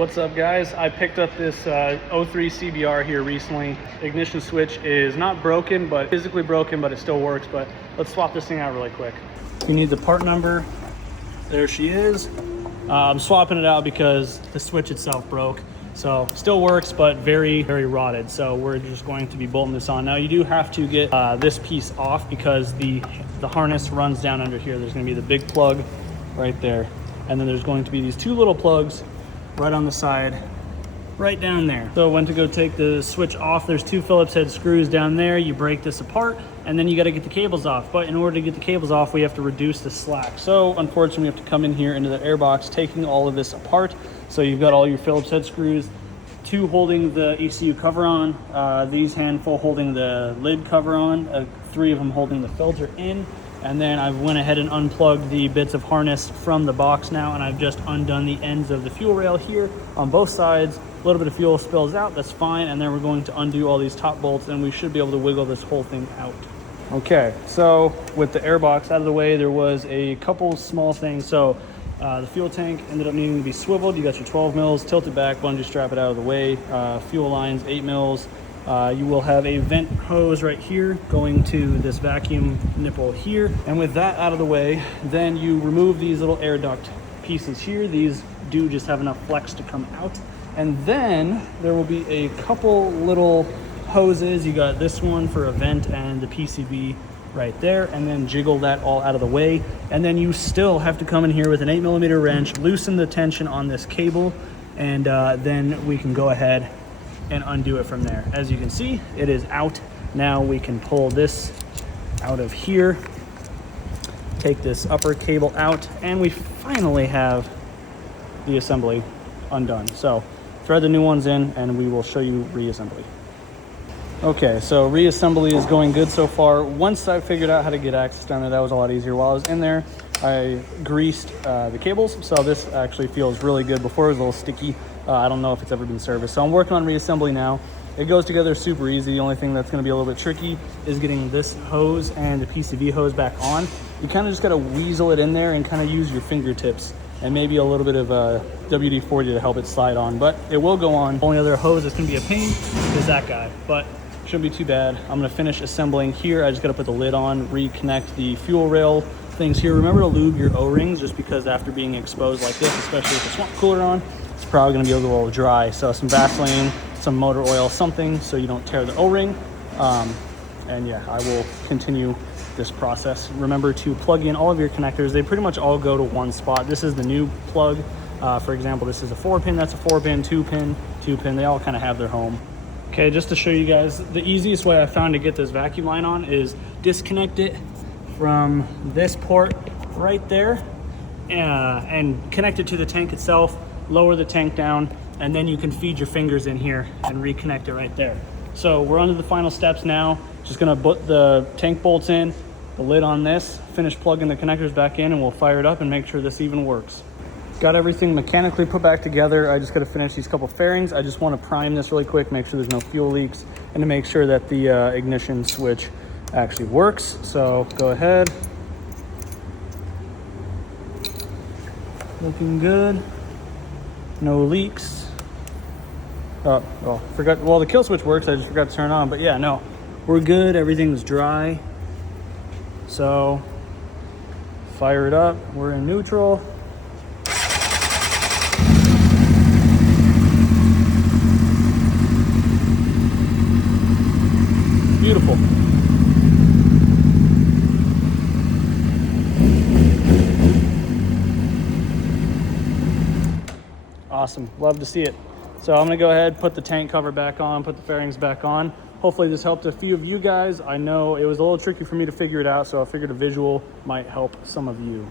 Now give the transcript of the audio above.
What's up guys? I picked up this 03 CBR here recently. Ignition switch is not broken, but physically broken, but it still works. But let's swap this thing out really quick. You need the part number. There she is. I'm swapping it out because the switch itself broke. So still works, but very, very rotted. So we're just going to be bolting this on. Now you do have to get this piece off because the harness runs down under here. There's gonna be the big plug right there. And then there's going to be these two little plugs right on the side, right down there. So when to go take the switch off, there's two Phillips head screws down there. You break this apart and then you got to get the cables off. But in order to get the cables off, we have to reduce the slack. So unfortunately, we have to come in here into the air box, taking all of this apart. So you've got all your Phillips head screws, two holding the ECU cover on, these handful holding the lid cover on, three of them holding the filter in. And then I went ahead and unplugged the bits of harness from the box now, and I've just undone the ends of the fuel rail here on both sides. A little bit of fuel spills out, that's fine. And then we're going to undo all these top bolts and we should be able to wiggle this whole thing out. Okay, so with the air box out of the way, there was a couple small things. So the fuel tank ended up needing to be swiveled. You got your 12 mils, tilt it back, bungee strap it out of the way. Fuel lines, 8 mils. You will have a vent hose right here going to this vacuum nipple here. And with that out of the way, then you remove these little air duct pieces here. These do just have enough flex to come out. And then there will be a couple little hoses. You got this one for a vent and the PCB right there, and then jiggle that all out of the way. And then you still have to come in here with an 8mm wrench, loosen the tension on this cable, and then we can go ahead and undo it from there. As you can see, it is out. Now we can pull this out of here, take this upper cable out, and we finally have the assembly undone. So thread the new ones in and we will show you reassembly. Okay, so reassembly is going good so far. Once I figured out how to get access down there, that was a lot easier. While I was in there, I greased the cables, so this actually feels really good. Before it was a little sticky. I don't know if it's ever been serviced. So I'm working on reassembly now. It goes together super easy. The only thing that's gonna be a little bit tricky is getting this hose and the PCV hose back on. You kind of just gotta weasel it in there and kind of use your fingertips and maybe a little bit of WD-40 to help it slide on, but it will go on. Only other hose that's gonna be a pain is that guy, but shouldn't be too bad. I'm gonna finish assembling here. I just gotta put the lid on, reconnect the fuel rail things here. Remember to lube your O-rings, just because after being exposed like this, especially with the swamp cooler on, it's probably gonna be a little dry. So some Vaseline, some motor oil, something so you don't tear the O-ring. And yeah, I will continue this process. Remember to plug in all of your connectors. They pretty much all go to one spot. This is the new plug. For example, this is a 4-pin, that's a 4-pin, 2-pin, 2-pin. They all kind of have their home. Okay, just to show you guys, the easiest way I found to get this vacuum line on is disconnect it from this port right there and connect it to the tank itself, lower the tank down, and then you can feed your fingers in here and reconnect it right there. So we're on to the final steps now. Just gonna put the tank bolts in, the lid on this, finish plugging the connectors back in, and we'll fire it up and make sure this even works. Got everything mechanically put back together. I just gotta finish these couple fairings. I just wanna prime this really quick, make sure there's no fuel leaks, and to make sure that the ignition switch actually works. So go ahead. Looking good. No leaks. Oh, well, forgot. Well, the kill switch works. I just forgot to turn it on. But yeah, no, we're good. Everything's dry. So fire it up. We're in neutral. Beautiful. Awesome, love to see it. So I'm gonna go ahead, put the tank cover back on, put the fairings back on. Hopefully this helped a few of you guys. I know it was a little tricky for me to figure it out, so I figured a visual might help some of you.